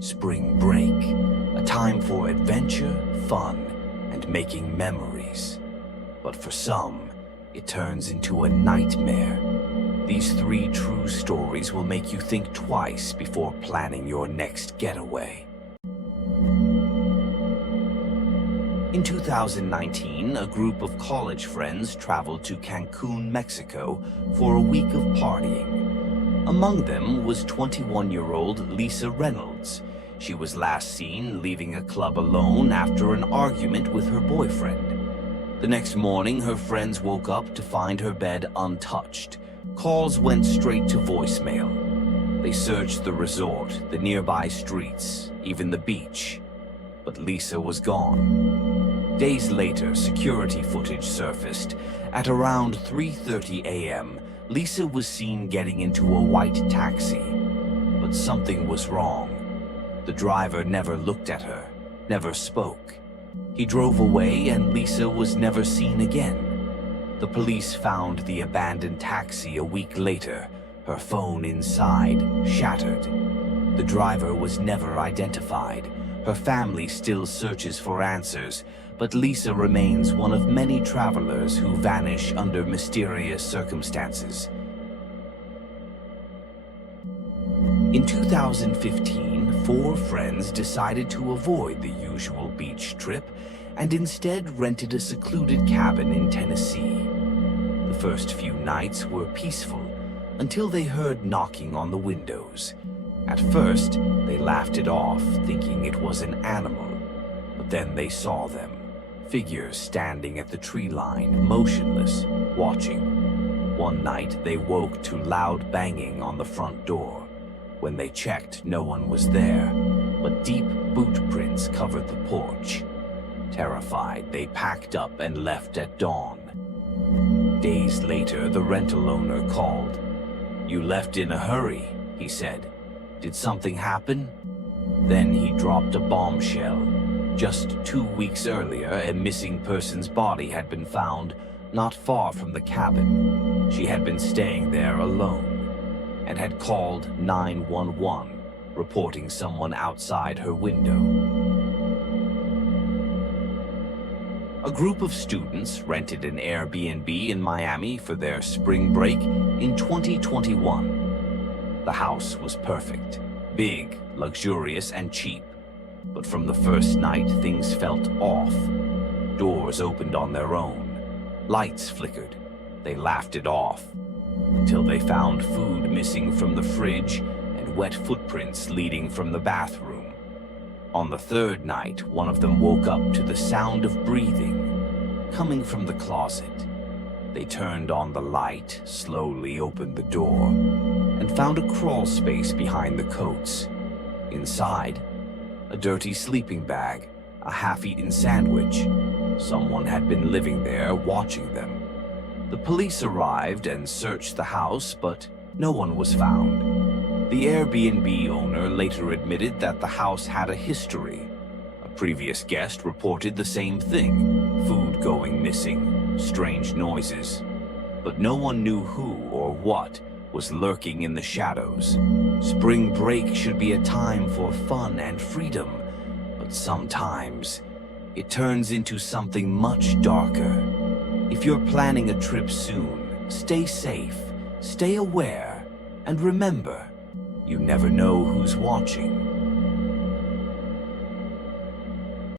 Spring break, a time for adventure, fun, and making memories. But for some, it turns into a nightmare. These three true stories will make you think twice before planning your next getaway. In 2019, a group of college friends traveled to Cancun, Mexico for a week of partying. Among them was 21-year-old Lisa Reynolds. She was last seen leaving a club alone after an argument with her boyfriend. The next morning, her friends woke up to find her bed untouched. Calls went straight to voicemail. They searched the resort, the nearby streets, even the beach. But Lisa was gone. Days later, security footage surfaced. At around 3:30 a.m., Lisa was seen getting into a white taxi. But something was wrong. The driver never looked at her, never spoke. He drove away and Lisa was never seen again. The police found the abandoned taxi a week later, her phone inside, shattered. The driver was never identified. Her family still searches for answers, but Lisa remains one of many travelers who vanish under mysterious circumstances. In 2015, 4 friends decided to avoid the usual beach trip and instead rented a secluded cabin in Tennessee. The first few nights were peaceful until they heard knocking on the windows. At first, they laughed it off, thinking it was an animal. But then they saw them, figures standing at the tree line, motionless, watching. One night, they woke to loud banging on the front door. When they checked, no one was there, but deep boot prints covered the porch. Terrified, they packed up and left at dawn. Days later, the rental owner called. "You left in a hurry," he said. "Did something happen?" Then he dropped a bombshell. Just 2 weeks earlier, a missing person's body had been found not far from the cabin. She had been staying there alone and had called 911, reporting someone outside her window. A group of students rented an Airbnb in Miami for their spring break in 2021. The house was perfect, big, luxurious, and cheap. But from the first night, things felt off. Doors opened on their own. Lights flickered. They laughed it off until they found food missing from the fridge and wet footprints leading from the bathroom. On the third night, one of them woke up to the sound of breathing coming from the closet. They turned on the light, slowly opened the door, and found a crawl space behind the coats. Inside, a dirty sleeping bag, a half-eaten sandwich. Someone had been living there, watching them. The police arrived and searched the house, but no one was found. The Airbnb owner later admitted that the house had a history. A previous guest reported the same thing: food going missing, strange noises. But no one knew who or what was lurking in the shadows. Spring break should be a time for fun and freedom, but sometimes it turns into something much darker. If you're planning a trip soon, stay safe, stay aware, and remember, you never know who's watching.